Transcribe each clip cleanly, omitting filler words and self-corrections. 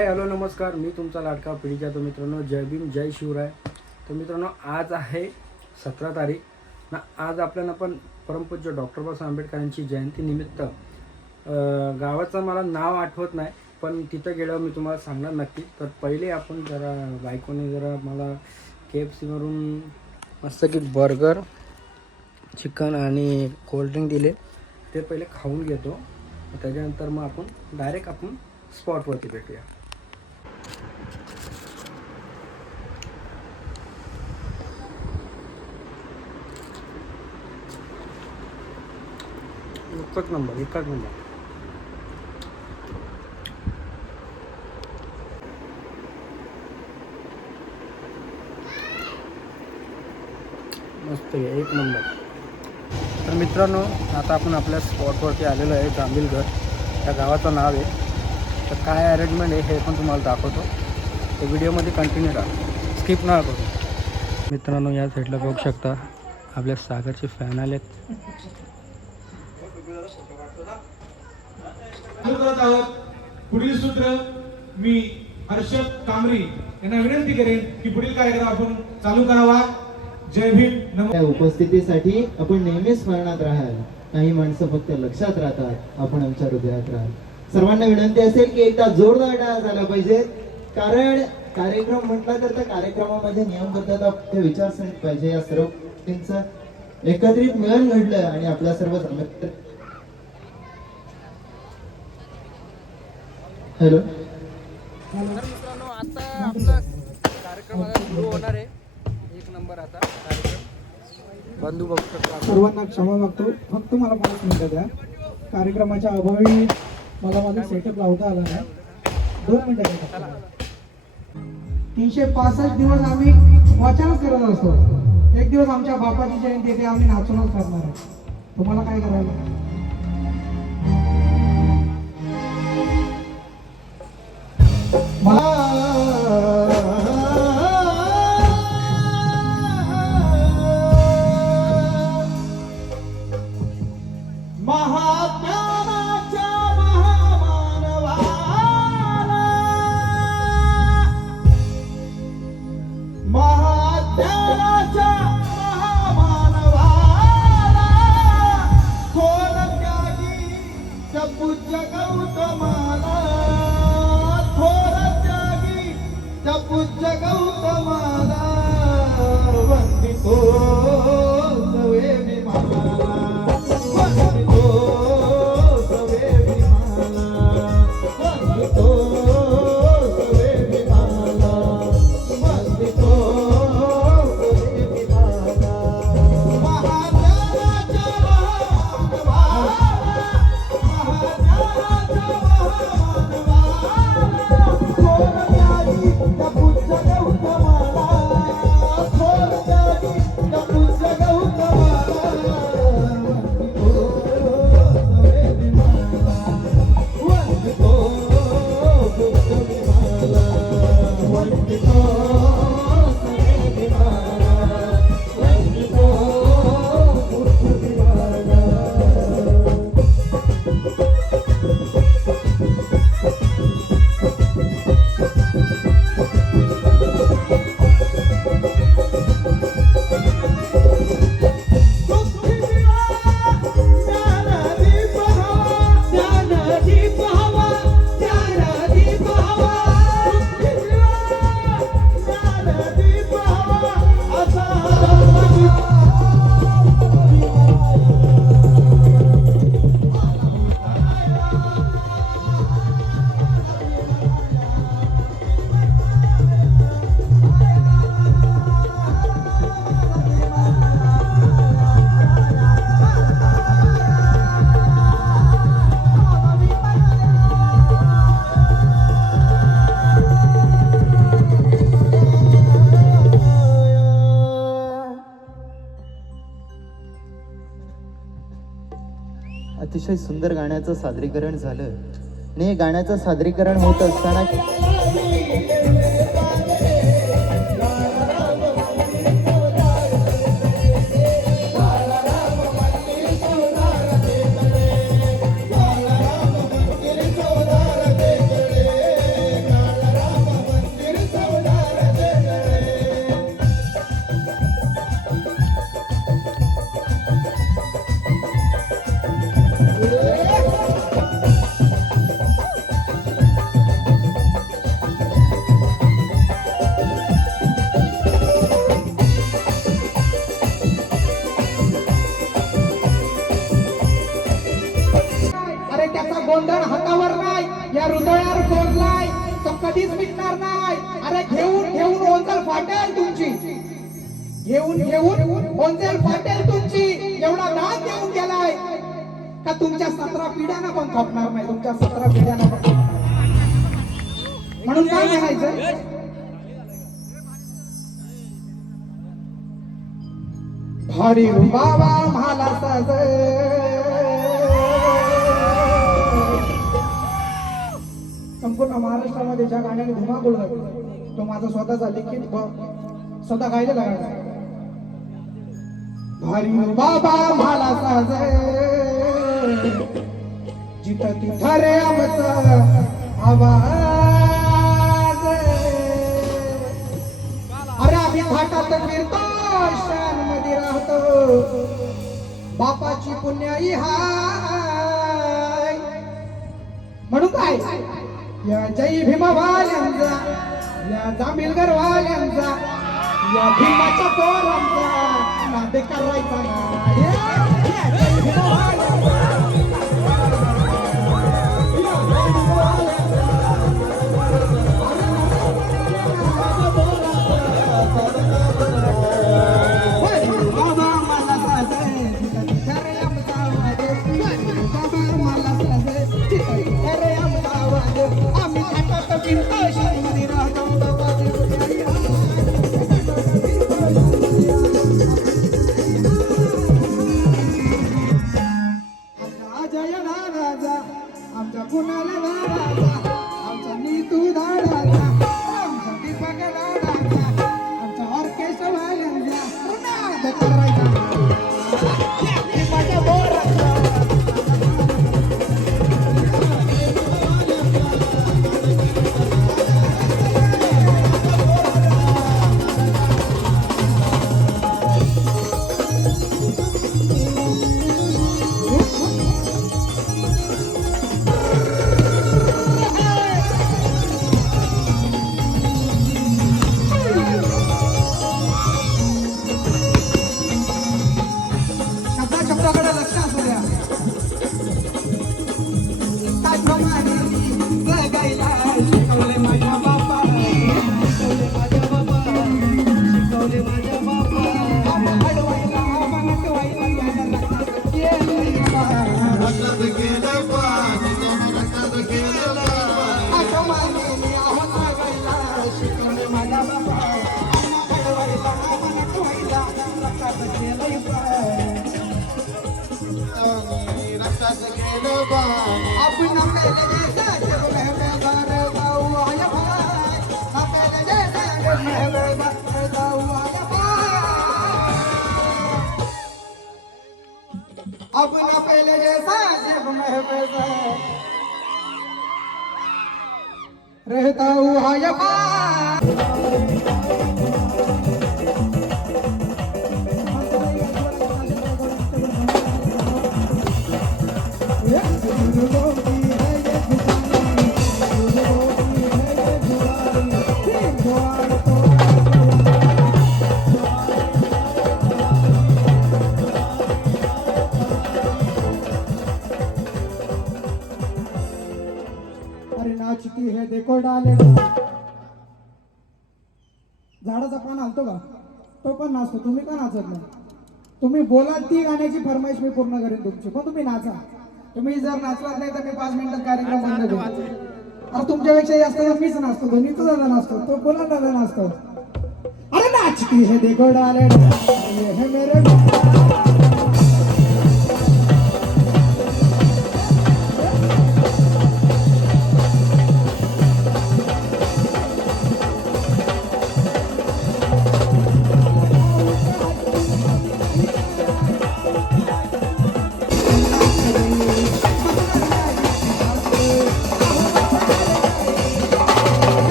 Hi hello नमस्कार, मी तुमचा लाडका पिढीचा. तो मित्रांनो जय भीम जय शिवराय. तर मित्रांनो आज आहे 17 तारीख ना. आज आपल्याला पण परमपूज्य डॉक्टर बाबासाहेब आंबेडकरांची जयंतीनिमित्त गावाचं मला नाव आठवत नाही, पण तिथं गेल्यावर मी तुम्हाला सांगणार नक्की. तर पहिले आपण जरा बायकोने जरा मला KFCवरून मस्त की बर्गर, चिकन आणि कोल्ड्रिंक दिले. ते पहिले खाऊन घेतो, त्याच्यानंतर मग आपण डायरेक्ट स्पॉटवरती भेटूया. एकच नंबर. मस्त आहे, एक नंबर. तर मित्रांनो आता आपण आपल्या स्पॉटवरती आलेलो आहे. जांभीलघर त्या गावाचं नाव आहे. तर काय अरेंजमेंट आहे हे पण तुम्हाला दाखवतो. तर व्हिडिओमध्ये कंटिन्यू राहा, स्किप नका करू. मित्रांनो या साईडला बघू शकता आपल्या सागरचे फॅन आलेत. पुढील सूत्र मी हर्षद कामरी यांना विनंती करेन की पुढील कार्यक्रम आपण चालू करावा. जय भीम. उपस्थितीसाठी आपण नेहमीच स्मरणात राहाल. काही माणसं फक्त लक्षात राहतात, आपण आमच्या हृदयात राहाल. सर्वांना विनंती असेल की एकदा जोरदार टाळ्या झाल्या पाहिजेत, कारण कार्यक्रम म्हटला तर त्या कार्यक्रमामध्ये नियमबद्धता ते विचारसरणीत पाहिजे. या सर्व गोष्टींचं एकत्रित मिलन घडलं आणि आपल्या सर्व हॅलो. तर मित्रांनो आता आपला कार्यक्रम सुरू होणार आहे. एक नंबर आता कार्यक्रम बंधू बघू शकतो. सर्वांना क्षमा मागतो, फक्त मला 5 मिनिटं द्या. कार्यक्रमाच्या अभावी मला माझा सेटअप लावता आला नाही. 2 मिनिटं द्या. 365 दिवस आम्ही वाचनच करत असतो. एक दिवस आमच्या बापाची जयंती येते, आम्ही नाचूनच करणार आहे. तुम्हाला काय करायला? अतिशय सुंदर गाण्याचं सादरीकरण झालं आणि हे गाण्याचं सादरीकरण होत असताना गोंधळ हातावर नाही, या हृदयावर कोरलाय तो कधीच मिटणार नाही. अरे घेऊन घेऊन ओंजळ फाटेल तुमची, घेऊन घेऊन ओंजळ फाटेल तुमची. एवढा दान देऊन गेलाय का तुमच्या 17 पिढ्यांना पण खपणार नाही, तुमच्या 17 पिढ्यांना पण खपणार नाही. म्हणून काय म्हणायचं, भारी बाबा मला साज. संपूर्ण महाराष्ट्रामध्ये ज्या गाण्याने धुमाकूळ घातली तो माझा स्वतःचा लिखित स्वतः गायलेला गाणं आहे. भारी बाबा मला साज, जिथं तिथं रे आमचा आवाज. अरे आम्ही घाटात फिरतो, शानमध्ये राहतो, बापाची पुण्याई हाय. म्हणून काय, या जय भीमवाल्यांचा, या जांभीलकर वाल्यांचा, या भीमाच्या पोरांचा नाद करायचा नाही. या जय भीमवाल्यांचा, आम्ही घाटात फिरतो, शानमध्ये राहतो, बाबाची पुण्याई जय राजा, आमच्या पुण्याला राजा, आमचा नीतू दादाचा, आमचा दीपक दादाचा, आमचा ऑर्केस्ट्रा वाल्यांचा नाद करायचा. दीपाच्या बोराचा, शब्दाकडे लक्ष असू द्या. त्याचप्रमाणे जगायला शिकवले माझ्या बापा, शिकवले माझ्या बापा, शिकवले माझ्या बापा. आम्हा अडवायला, आम्हा नटवायला, त्याला लक्षात गेलं बा. त्याचप्रमाणे आहो जगायला शिकवले माझ्या बापा, आम्हा अडवायला, आम्हा नटवायला, लक्षात गेलं बा. आपण आपल्याला जग मेहरबान जाऊ आया भाई, आपल्याला जग मेहरबान जाऊ आया भाई. आपण आपल्याला जग मेहरबान रहता हूँ आया भाई. अरे नाचती है देखो डाले, झाडाचा पान हलतो का, तो पण नाचतो. तुम्ही का नाचत नाही? तुम्ही बोलाल ती गाण्याची फरमाईश मी पूर्ण करेन तुमची, पण तुम्ही नाचा. तुम्ही जर नाचलात नाही तर मी 5 मिनिटात कार्यक्रम बंद करू. अरे तुमच्यापेक्षा जास्त तर मीच नाचतो, नीतू दादा नाचतो, तो बोला दादा नाचतो. अरे नाचती है देखो डाले, ये है मेरे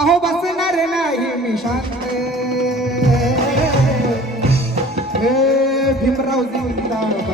अहो बसणार नाही मी शांत. भीमराव जिंदाबाद.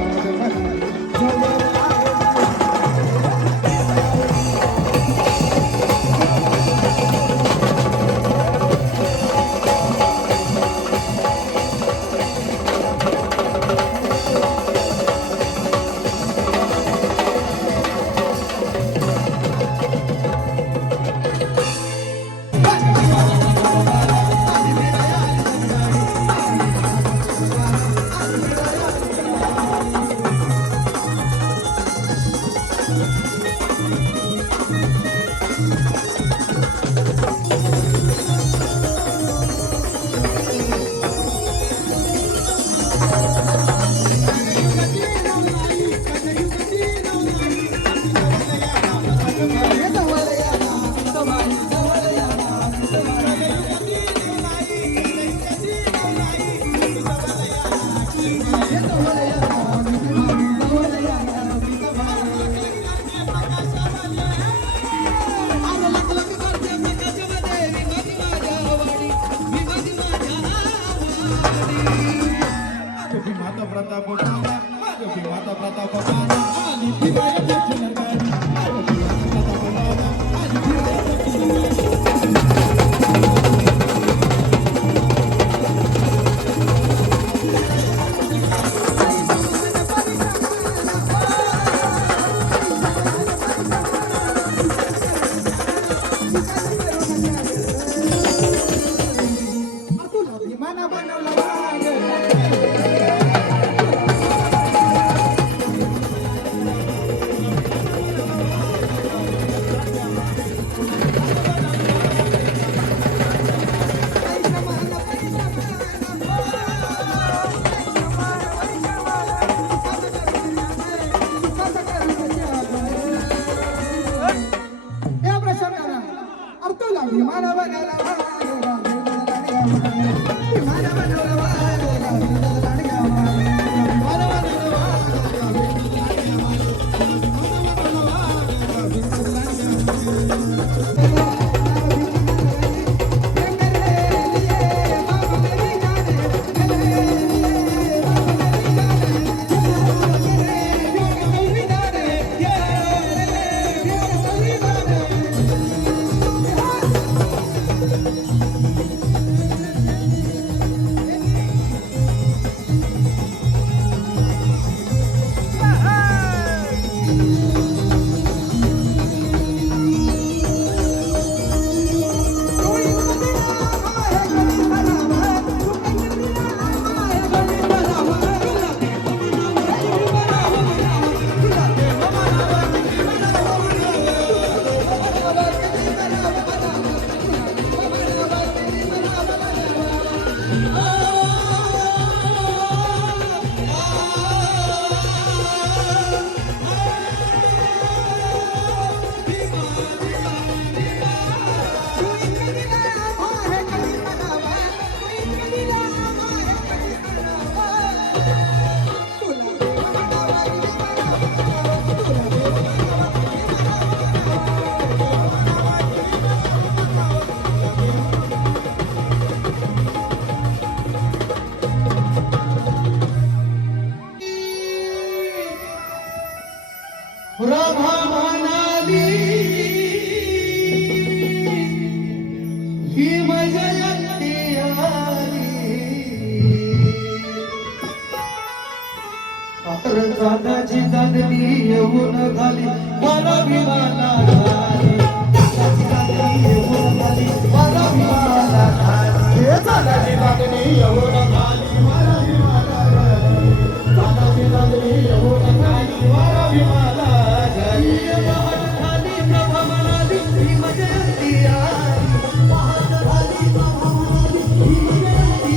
माता प्रताप माता प्रभा म्हणाली ही जयंती आली दादाची दादली येऊन घाली मला विमाना घाली दादाची दादली येऊन घाली मला विमाना घाली दादाची दादली येऊन घाली मला विमाना घाली दादाची दादली येऊन घाली मला विमाना घाली महान झाली प्रभा म्हणाली ही जयंती आली महान झाली प्रभा म्हणाली ही जयंती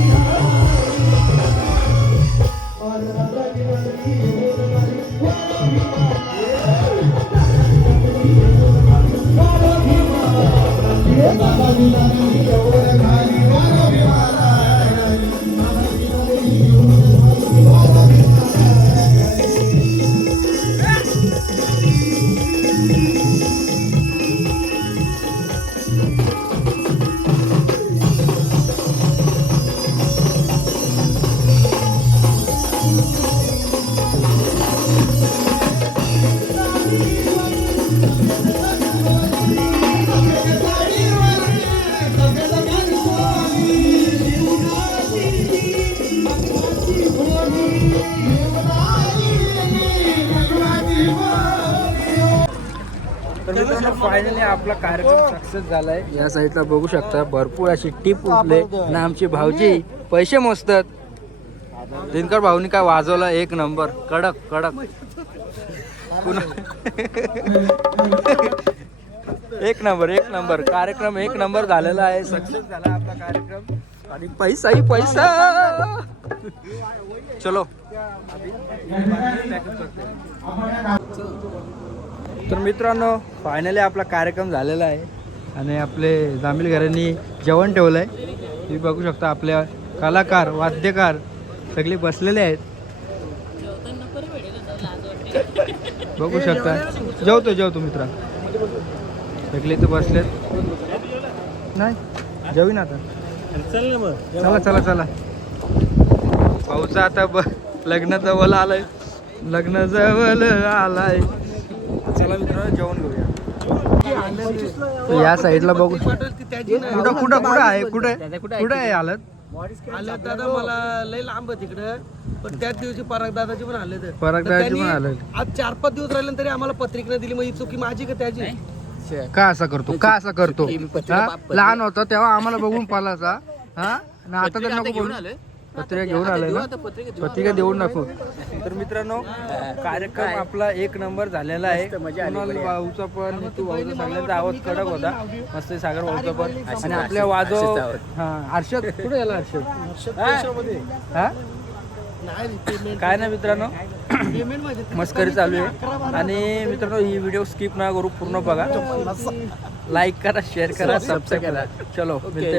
तर मित्रांनो फायनली आपला कार्यक्रम सक्सेस झालाय. या साईडला बघू शकता भरपूर अशी टीप उठले ना आमची भाऊजी पैसे मोजतात. दिनकर भाऊनी काय वाजवलं एक नंबर कडक कडक एक नंबर कार्यक्रम एक नंबर झालेला आहे. सक्सेस झाला आपला कार्यक्रम आणि पैसाही पैसा. चलो तर मित्रांनो फायनली आपला कार्यक्रम झालेला आहे आणि आपले जांभील घरांनी जेवण ठेवलं आहे. तुम्ही बघू शकता आपल्या कलाकार वाद्यकार सगळे बसलेले आहेत. बघू शकता जेवतो मित्रा सगळे तर बसलेत. नाही जेवीन आता चला भाऊचा आता लग्न जवळ आलंय. लग्न जवळ आलाय. चला मित्रांनो जेवण घेऊया. या साईडला बघू. कुठं कुठं कुठं आहे? कुठे आहे हालत? आलं दादा मला लय लांब आहे तिकडं, पण त्याच दिवशी पराग दादाची पण आले तर पराग दादाची पण आले. आज 4-5 दिवस राहिले तरी आम्हाला पत्रिका नाही दिली. मग ही चुकी माझी का त्याची? का असं करतो? का असं करतो? हा? लहान होता तेव्हा आम्हाला बघून पालाचा. हा ना आता तर नको बोलू. पत्रिका घेऊन आलाय ना. पत्रिका देऊन नको. तर मित्रांनो कार्यक्रम आपला 1 नंबर झालेला आहे. कुणाल भाऊचा पण नीतू भाऊचा सगळ्यांचा आवाज कडक होता. मस्त सागर भाऊचा पण आणि आपल्या वाजव हर्षद कुठे गेला? हर्षद हा काय ना मित्रांनो मस्करी चालू आहे. आणि मित्रांनो ही व्हिडिओ स्किप ना करू, पूर्ण बघा. लाईक करा, शेअर करा, सबस्क्राईब करा. चलो मिळते.